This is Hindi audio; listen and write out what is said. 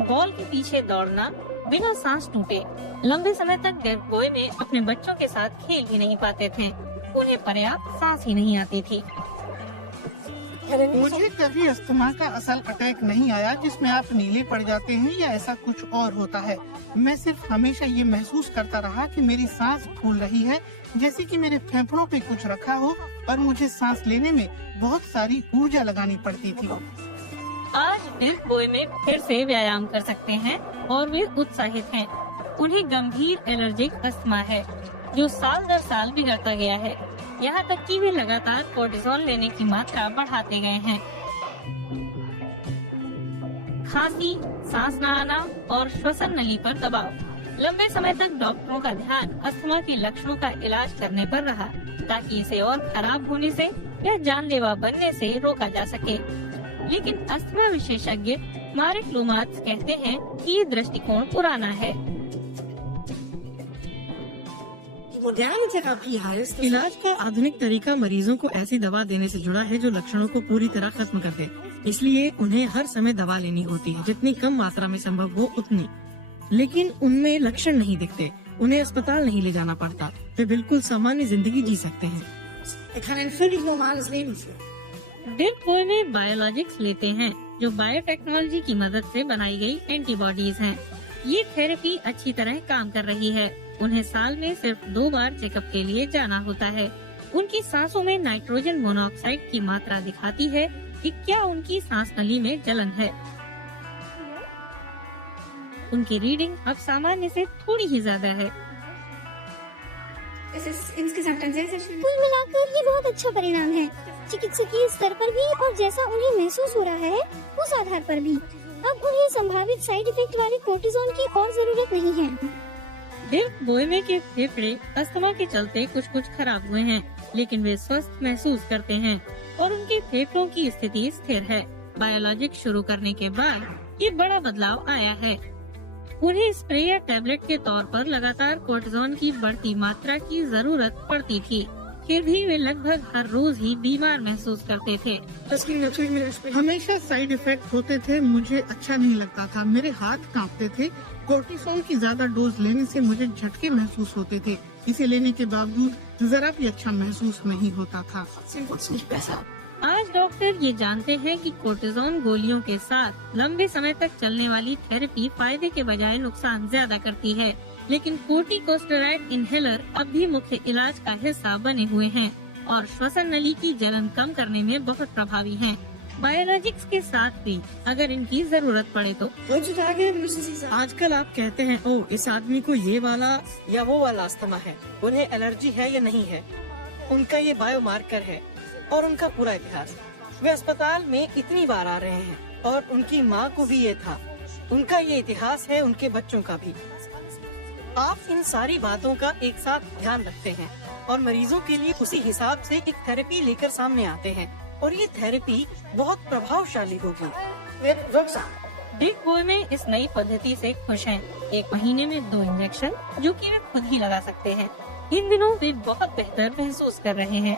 बॉल के पीछे दौड़ना बिना सांस टूटे। लंबे समय तक डेफ बॉय में अपने बच्चों के साथ खेल भी नहीं पाते थे। उन्हें पर्याप्त सांस ही नहीं आती थी। मुझे कभी अस्थमा का असल अटैक नहीं आया जिसमें आप नीले पड़ जाते हैं या ऐसा कुछ और होता है। मैं सिर्फ हमेशा ये महसूस करता रहा कि मेरी सांस फूल रही है, जैसे कि मेरे फेफड़ों पे कुछ रखा हो और मुझे सांस लेने में बहुत सारी ऊर्जा लगानी पड़ती थी। आज डेफ बॉय में फिर से व्यायाम कर सकते हैं और वे उत्साहित हैं। उन्हें गंभीर एलर्जिक अस्थमा है जो साल दर साल बिगड़ता गया है। यहाँ तक कि वे लगातार कोर्टिसोल लेने की मात्रा बढ़ाते गए हैं। खांसी, सांस न आना और श्वसन नली पर दबाव। लंबे समय तक डॉक्टरों का ध्यान अस्थमा के लक्षणों का इलाज करने पर रहा ताकि इसे और खराब होने से या जानलेवा बनने से रोका जा सके। लेकिन अस्थमा विशेषज्ञ मार्क लूमात्स कहते हैं कि ये दृष्टिकोण पुराना है। इलाज का आधुनिक तरीका मरीजों को ऐसी दवा देने से जुड़ा है जो लक्षणों को पूरी तरह खत्म कर दे। इसलिए उन्हें हर समय दवा लेनी होती है, जितनी कम मात्रा में संभव हो उतनी। लेकिन उनमें लक्षण नहीं दिखते, उन्हें अस्पताल नहीं ले जाना पड़ता, वे बिल्कुल सामान्य जिंदगी जी सकते हैं। डेफ बॉय में बायोलॉजिक्स लेते हैं जो बायोटेक्नोलॉजी की मदद से बनाई गई एंटीबॉडीज हैं। ये थेरेपी अच्छी तरह काम कर रही है। उन्हें साल में सिर्फ 2 बार चेकअप के लिए जाना होता है। उनकी सांसों में नाइट्रोजन मोनोऑक्साइड की मात्रा दिखाती है कि क्या उनकी सांस नली में जलन है। उनकी रीडिंग अब सामान्य से थोड़ी ही ज्यादा है। कुल मिलाकर ये बहुत अच्छा परिणाम है, चिकित्सकीय स्तर पर भी और जैसा उन्हें महसूस हो रहा है उस आधार पर भी। अब उन्हें संभावित साइड इफेक्ट वाले कोर्टिसोन की और जरूरत नहीं है। डेफ बॉय के फेफड़े अस्थमा के चलते कुछ खराब हुए हैं, लेकिन वे स्वस्थ महसूस करते हैं और उनके फेफड़ों की स्थिति स्थिर है। बायोलॉजिक शुरू करने के बाद ये बड़ा बदलाव आया है। उन्हें स्प्रे या टैबलेट के तौर पर लगातार कोर्टिसोन की बढ़ती मात्रा की जरूरत पड़ती थी, फिर भी वे लगभग हर रोज ही बीमार महसूस करते थे। हमेशा साइड इफेक्ट होते थे, मुझे अच्छा नहीं लगता था, मेरे हाथ कांपते थे। कोर्टिसोन की ज्यादा डोज लेने से मुझे झटके महसूस होते थे। इसे लेने के बावजूद जरा भी अच्छा महसूस नहीं होता था। आज डॉक्टर ये जानते हैं कि कोर्टिसोन गोलियों के साथ लंबे समय तक चलने वाली थेरेपी फायदे के बजाय नुकसान ज्यादा करती है। लेकिन कोर्टिकोस्टेरॉइड इनहेलर अब भी मुख्य इलाज का हिस्सा बने हुए हैं और श्वसन नली की जलन कम करने में बहुत प्रभावी हैं। बायोलॉजिक्स के साथ भी अगर इनकी जरूरत पड़े तो। आजकल आप कहते हैं, ओ इस आदमी को ये वाला या वो वाला अस्थमा है, उन्हें एलर्जी है या नहीं है, उनका ये बायोमार्कर है और उनका पूरा इतिहास। वे अस्पताल में इतनी बार आ रहे हैं और उनकी माँ को भी ये था, उनका ये इतिहास है, उनके बच्चों का भी। आप इन सारी बातों का एक साथ ध्यान रखते हैं और मरीजों के लिए उसी हिसाब से एक थेरेपी लेकर सामने आते हैं और ये थेरेपी बहुत प्रभावशाली होगी। डेफ बॉय में इस नई पद्धति से खुश हैं। 1 महीने में 2 इंजेक्शन जो कि वे खुद ही लगा सकते हैं। इन दिनों वे बहुत बेहतर महसूस कर रहे हैं।